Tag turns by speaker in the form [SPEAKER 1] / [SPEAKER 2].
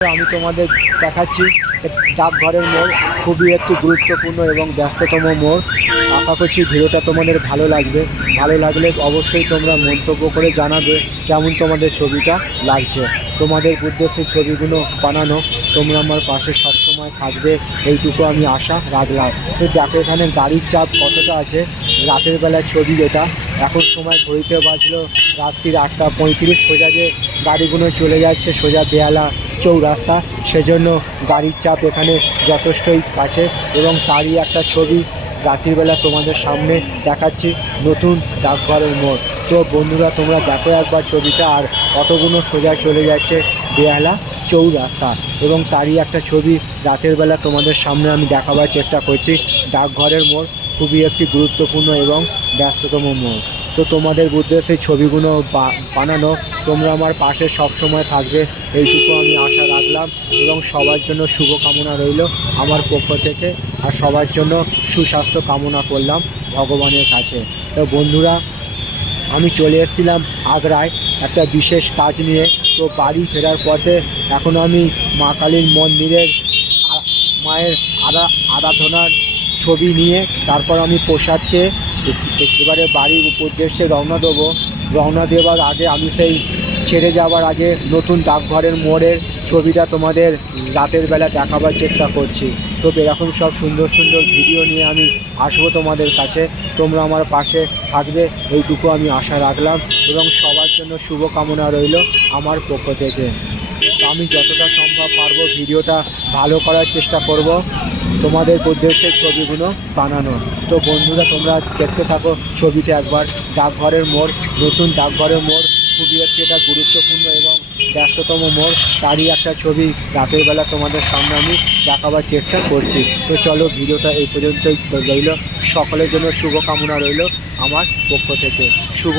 [SPEAKER 1] আমি তোমাদের দেখাচ্ছি ডাকঘরের মোড় খুবই একটি গুরুত্বপূর্ণ এবং ব্যস্ততম মোড়। আশা করছি ভিডিওটা তোমাদের ভালো লাগবে। ভালো লাগলে অবশ্যই তোমরা মন্তব্য করে জানাবে কেমন তোমাদের ছবিটা লাগছে। তোমাদের উদ্দেশ্যে ছবিগুলো বানানো, তোমরা আমার পাশে সবসময় থাকবে, এইটুকু আমি আশা রাখলাম। তো দেখো, এখানে গাড়ির চাপ কতটা আছে? রাতের বেলার ছবি যেটা, এখন সময় ঘড়িতে বাজলো রাত্রির আটটা পঁয়ত্রিশ, সোজা যে গাড়িগুলো চলে যাচ্ছে, সোজা বেহালা চৌরাস্তা, সেজন্য গাড়ির চাপ এখানে যথেষ্টই আছে এবং তারই একটা ছবি রাত্রিবেলা তোমাদের সামনে দেখাচ্ছি, নতুন ডাকঘরের মোড়। তো বন্ধুরা, তোমরা দেখো একবার ছবিটা, আর অটোগুলো সোজা চলে যাচ্ছে বেহালা চৌরাস্তা এবং তারই একটা ছবি রাতের বেলা তোমাদের সামনে আমি দেখাবার চেষ্টা করছি। ডাকঘরের মোড় খুবই একটি গুরুত্বপূর্ণ এবং ব্যস্ততম মোড় তো তোমাদের উদ্দেশ্যে সেই ছবিগুলো বানানো, তোমরা আমার পাশে সব সময় থাকবে, এইটুকু আমি আশা রাখলাম। এবং সবার জন্য শুভকামনা রইল আমার পক্ষ থেকে, আর সবার জন্য সুস্বাস্থ্য কামনা করলাম ভগবানের কাছে। তো বন্ধুরা, আমি চলে এসেছিলাম আগ্রায় একটা বিশেষ কাজ নিয়ে। তো বাড়ি ফেরার পথে এখন আমি মা কালীর মন্দিরের মায়ের আরা, আরাধনার ছবি নিয়ে, তারপর আমি প্রসাদ খেয়ে এবারে বাড়ির উদ্দেশ্যে রওনা দেবো। রওনা দেওয়ার আগে আমি সেই ছেড়ে যাওয়ার আগে নতুন ডাকঘরের মোড়ের ছবিটা তোমাদের রাতের বেলা দেখাবার চেষ্টা করছি। তো এরকম সব সুন্দর সুন্দর ভিডিও নিয়ে আমি আসব তোমাদের কাছে। তোমরা আমার পাশে থাকবে, এইটুকু আমি আশা রাখলাম। এবং সবার জন্য শুভকামনা রইল আমার পক্ষ থেকে। আমি যতটা সম্ভব পারব ভিডিওটা ভালো করার চেষ্টা করব। তোমাদের উদ্দেশ্যে ছবিগুলো বানানো। তো বন্ধুরা, তোমরা দেখতে থাকো ছবিটা একবার। ডাকঘরের মোড়, নতুন ডাকঘরের মোড়, খুবই একটি এটা গুরুত্বপূর্ণ এবং ব্যস্ততম মোড়। তারই একটা ছবি রাতের বেলা তোমাদের সামনে আমি দেখাবার চেষ্টা করছি। তো চলো ভিডিওটা এই পর্যন্তই রইল। সকলের জন্য শুভকামনা রইল আমার পক্ষ থেকে। শুভ